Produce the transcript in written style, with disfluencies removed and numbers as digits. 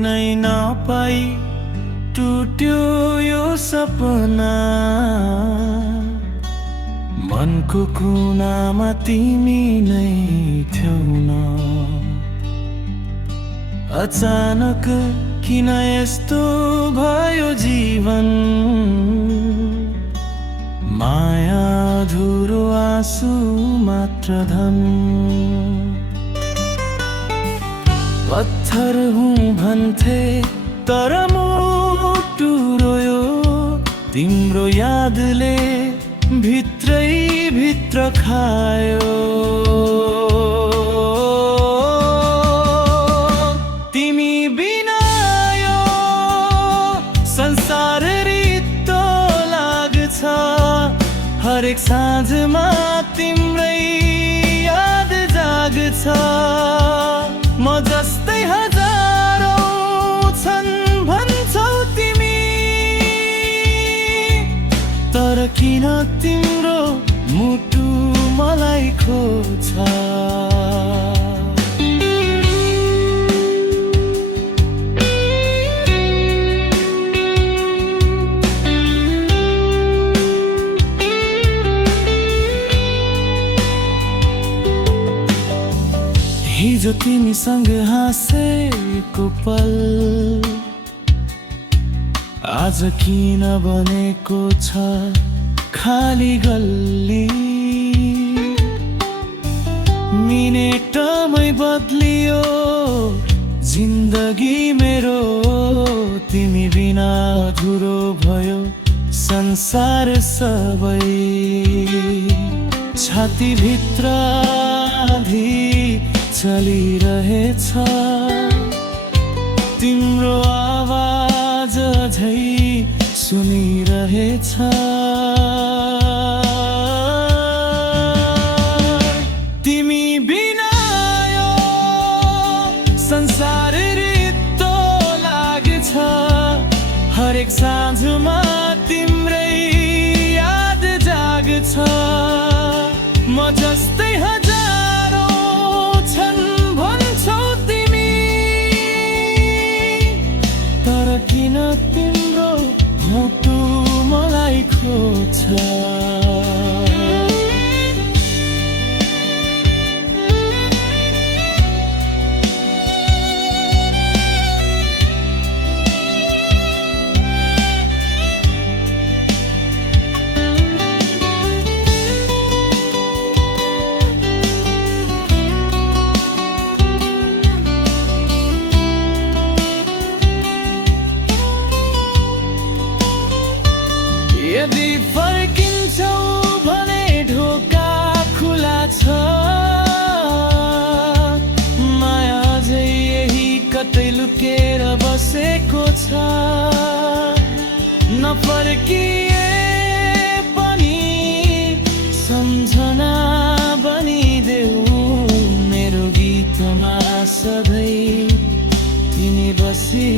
भेट्नै नपाई टुट्यो यो सपना। मनको कुनामा तिमी नै थियौ न। अचानक किन यस्तो भयो जीवन, माया अधुरो आँसु मात्र धन। पत्थर हुँ भन्थे तर मुटु रोयो, तिम्रो यादले भित्रै भित्र खायो। तिमी बिना यो संसार रित्तो लाग्छ। हरेक साँझमा तिम्रै याद जाग्छ। म जस्तै हजारौं छन् भन्छौ तिमी, तर किन तिम्रो मुटु मलाई खोज्छ। हिजो तिमीसँग हाँसेको पल आज किन बनेको छ खाली गल्ली। मिनेटमै बदलियो जिन्दगी मेरो, तिमी बिना अधुरो भयो संसार सबै। छातीभित्र आधी चलिरहेछ, तिम्रो आवाज अझै सुनिरहेछ। तिमी बिना यो संसार रित्तो लाग्छ। हरेक साँझमा तिम्रै याद जाग्छ। म जस्तै हजारौं छन् भन्छौ तिमी, तर किन तिम्रो मुटु मलाई खोज्छ। यदि फर्किन्छौ भने ढोका खुला छ। माया अझै यही कतै लुकेर बसेको छ। नफर्किए पनि सम्झना बनिदेऊ मेरो गीतमा सधैँ तिमी बसी।